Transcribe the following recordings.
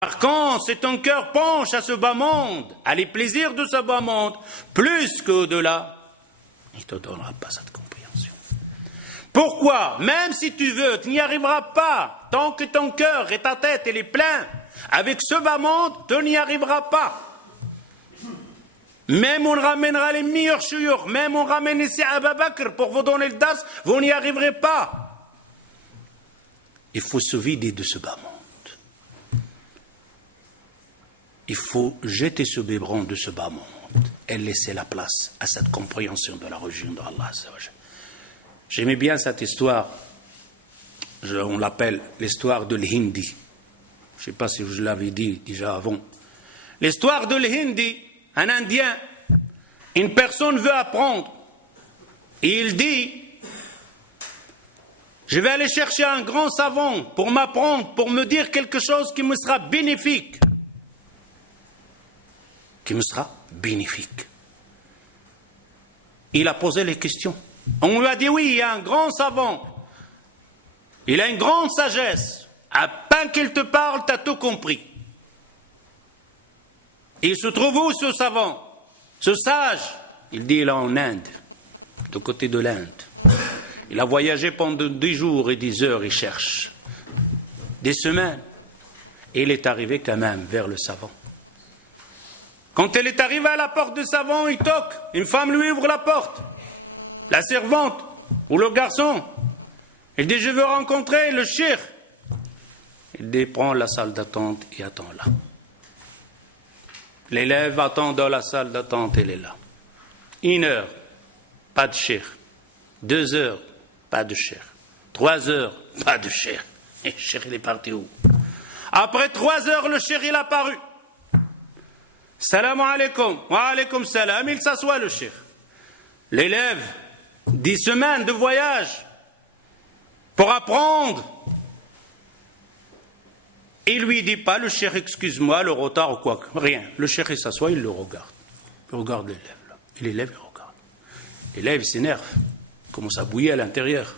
Par contre, si ton cœur penche à ce bas monde, à les plaisirs de ce bas monde, plus qu'au-delà, il ne te donnera pas cette compréhension. Pourquoi? Même si tu veux, tu n'y arriveras pas. Tant que ton cœur et ta tête, elle est plein avec ce bas monde, tu n'y arriveras pas. Même on ramènera les meilleurs chouyours, même on ramène ici Abu Bakr pour vous donner le dars, vous n'y arriverez pas. Il faut se vider de ce bas monde. Il faut jeter ce biberon de ce bas monde et laisser la place à cette compréhension de la religion d'Allah. J'aimais bien cette histoire, on l'appelle l'histoire de l'Hindi. Je ne sais pas si je l'avais dit déjà avant. L'histoire de l'Hindi, un Indien, une personne veut apprendre et il dit: je vais aller chercher un grand savant pour m'apprendre, pour me dire quelque chose qui me sera bénéfique. Qui me sera bénéfique. Il a posé les questions. On lui a dit: oui, il y a un grand savant. Il a une grande sagesse. À peine qu'il te parle, tu as tout compris. Il se trouve où ce savant? Ce sage? Il dit: il est en Inde, de côté de l'Inde. Il a voyagé pendant 10 jours et 10 heures, il cherche. Des semaines. Et il est arrivé quand même vers le savant. Quand elle est arrivée à la porte du savant, il toque. Une femme lui ouvre la porte. La servante ou le garçon. Il dit: je veux rencontrer le cheikh. Il dit: prends la salle d'attente et attends là. L'élève attend dans la salle d'attente, elle est là. 1 heure, pas de cheikh. 2 heures, pas de cheikh. 3 heures, pas de cheikh. Et le cheikh, il est parti où? Après 3 heures, le cheikh, il a apparu. Salam alaikum, wa alaikum salam, il s'assoit le cheikh. L'élève, 10 semaines de voyage pour apprendre. Il lui dit pas: le cheikh, excuse-moi, le retard ou quoi, rien. Le cheikh, il s'assoit, il le regarde. Il regarde l'élève là. Et l'élève, il regarde. L'élève s'énerve, il commence à bouillir à l'intérieur.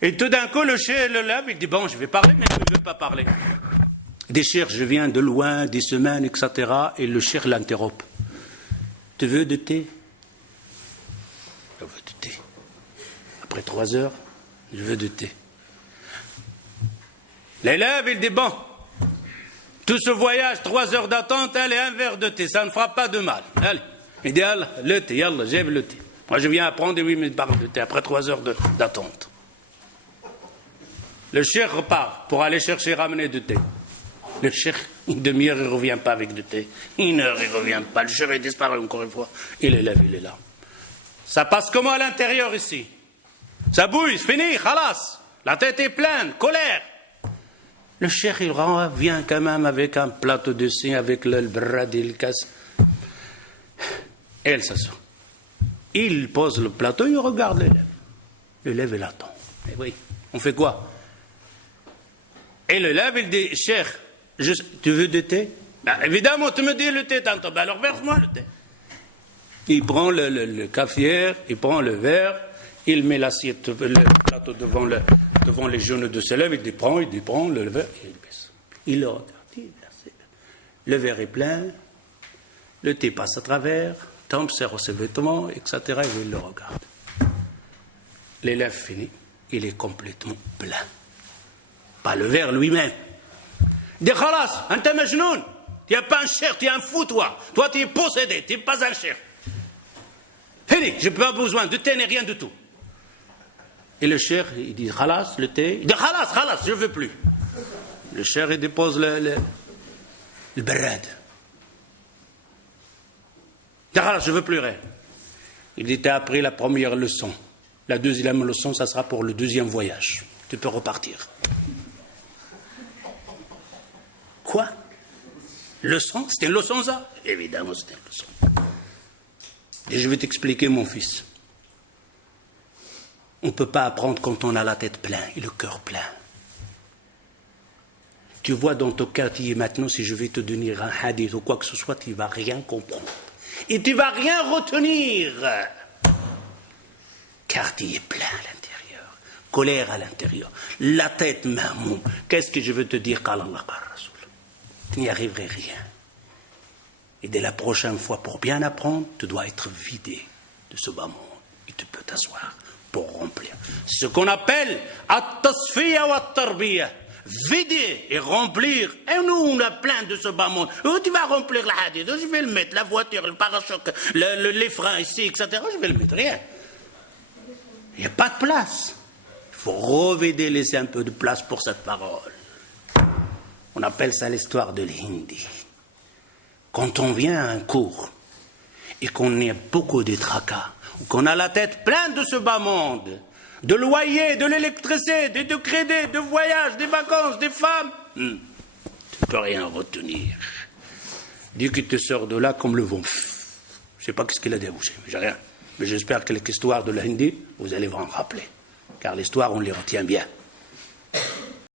Et tout d'un coup, le cheikh le lève, il dit: bon, je vais parler, mais je ne veux pas parler. Des cheikhs, je viens de loin, des semaines, etc. Et le cheikh l'interrompt. Tu veux de thé? Je veux de thé. Après 3 heures, je veux de thé. L'élève, il dit: bon, tout ce voyage, 3 heures d'attente, allez, un verre de thé, ça ne fera pas de mal. Allez. Il dit: Allah, le thé, yallah, j'aime le thé. Moi, je viens apprendre 8 minutes de thé, après 3 heures d'attente. Le cheikh repart pour aller chercher, ramener du thé. Le cheikh, une demi-heure, il ne revient pas avec du thé. 1 heure, il ne revient pas. Le cheikh est disparu encore une fois. Et l'élève, il est là. Ça passe comment à l'intérieur ici? Ça bouille, c'est fini, khalas. La tête est pleine, colère. Le cheikh, il revient quand même avec un plateau de signe, avec le brad, il casse. Et elle s'assoit. Il pose le plateau, il regarde l'élève. L'élève, il attend. Et oui, on fait quoi? Et l'élève, il dit: cheikh, tu veux du thé? Ben, évidemment, tu me dis le thé tantôt. Ben, alors verse-moi le thé. Il prend le cafetière, il prend le verre, il met l'assiette, le plateau devant les genoux de ses élèves, il prend le verre, et il baisse. Il le regarde, il verse. Le verre est plein, le thé passe à travers, tombe sur ses vêtements, etc. Et il le regarde. L'élève finit, il est complètement plein. Pas le verre lui-même. Il dit: khalas, anta majnoun. Tu n'es pas un cheikh, tu es un fou, toi. Toi, tu es possédé, tu n'es pas un cheikh. Fini, je n'ai pas besoin de thé ni rien du tout. Et le cheikh, il dit: khalas, le thé. Il dit: khalas, je ne veux plus. Le cheikh, il dépose le barad. Il dit: khalas, je ne veux plus rien. Il dit: tu as appris la première leçon. La deuxième leçon, ça sera pour le 2e voyage. Tu peux repartir. Quoi? Leçon? C'était une leçon, ça? Évidemment, c'était une leçon. Et je vais t'expliquer, mon fils. On ne peut pas apprendre quand on a la tête pleine et le cœur plein. Tu vois dans ton quartier maintenant, si je vais te donner un hadith ou quoi que ce soit, tu ne vas rien comprendre. Et tu ne vas rien retenir. Car tu es plein à l'intérieur. colère à l'intérieur, la tête mahmoum. Qu'est-ce que je veux te dire, qu'Allah Rasoul? Tu n'y arriverais rien. Et dès la prochaine fois, pour bien apprendre, tu dois être vidé de ce bas monde. Et tu peux t'asseoir pour remplir. Ce qu'on appelle at-tasfiya wa at-tarbiya. Vider et remplir. Et nous, on a plein de ce bas monde. Où tu vas remplir la hadith? Je vais le mettre, la voiture, le parachoc, les freins ici, etc. Je vais le mettre, rien. Il n'y a pas de place. Il faut revider, laisser un peu de place pour cette parole. On appelle ça l'histoire de l'Hindi. Quand on vient à un cours et qu'on a beaucoup de tracas, qu'on a la tête pleine de ce bas monde, de loyer, de l'électricité, de crédit, de voyage, des vacances, des femmes, tu ne peux rien retenir. Dieu qui te sort de là comme le vent. Je ne sais pas ce qu'il a débouché, mais j'ai rien. Mais j'espère que l'histoire de l'Hindi, vous allez vous en rappeler. Car l'histoire, on les retient bien.